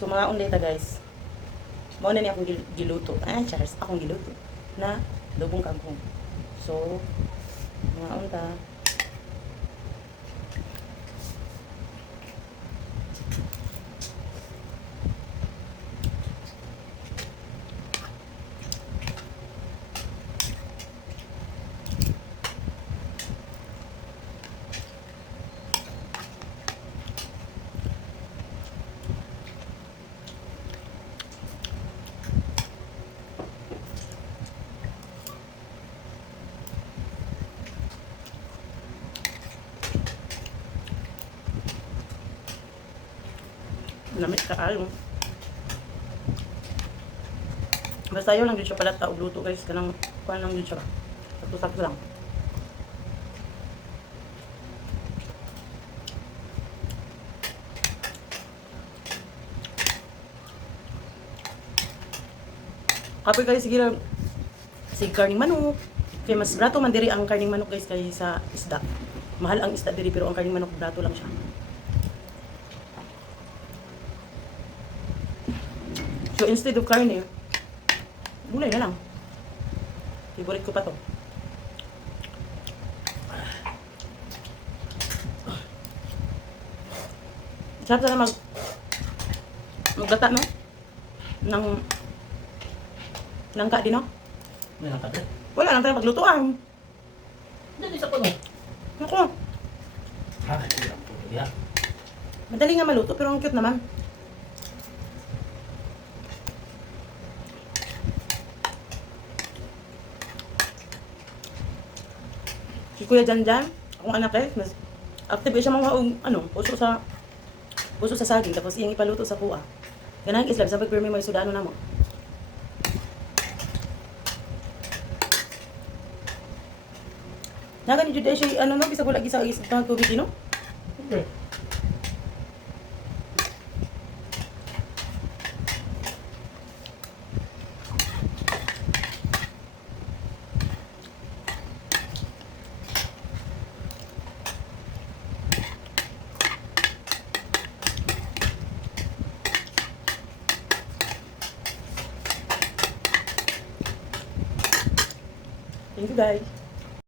So mga undeta guys. Mao na ni akong giluto. Ah, Charles, akong giluto na adobong kangkong. So mga unta. Namit ka ayo. Basta yun lang dito siya pala taog luto guys. Kanang kuhan lang dito siya. Sakto-sakto lang. Kapoy kayo sige lang. Sige karning manok. Kaya mas brato man diri ang karning manok guys kay sa isda. Mahal ang isda diri pero ang karning manok brato lang siya. So instead of karne, gulay na lang. Favorite ko pa to. Sarap na maggata no? Nang ka din no? May nakabit. Wala lang tayo maglutuan. Dali sa puno. Ako, Ha, hindi lang po. Yeah. madali nga maluto pero ang cute naman. Si Kuya Janjan, akong anak eh, mas active siya mga puso sa saging, tapos iyang ipaluto sa kuha. Ganang islam, sabi ko may sudano na mo. Naga ni Juday siya, no, bisa ko lagi sa isang tubig, no? Okay. Thank you guys.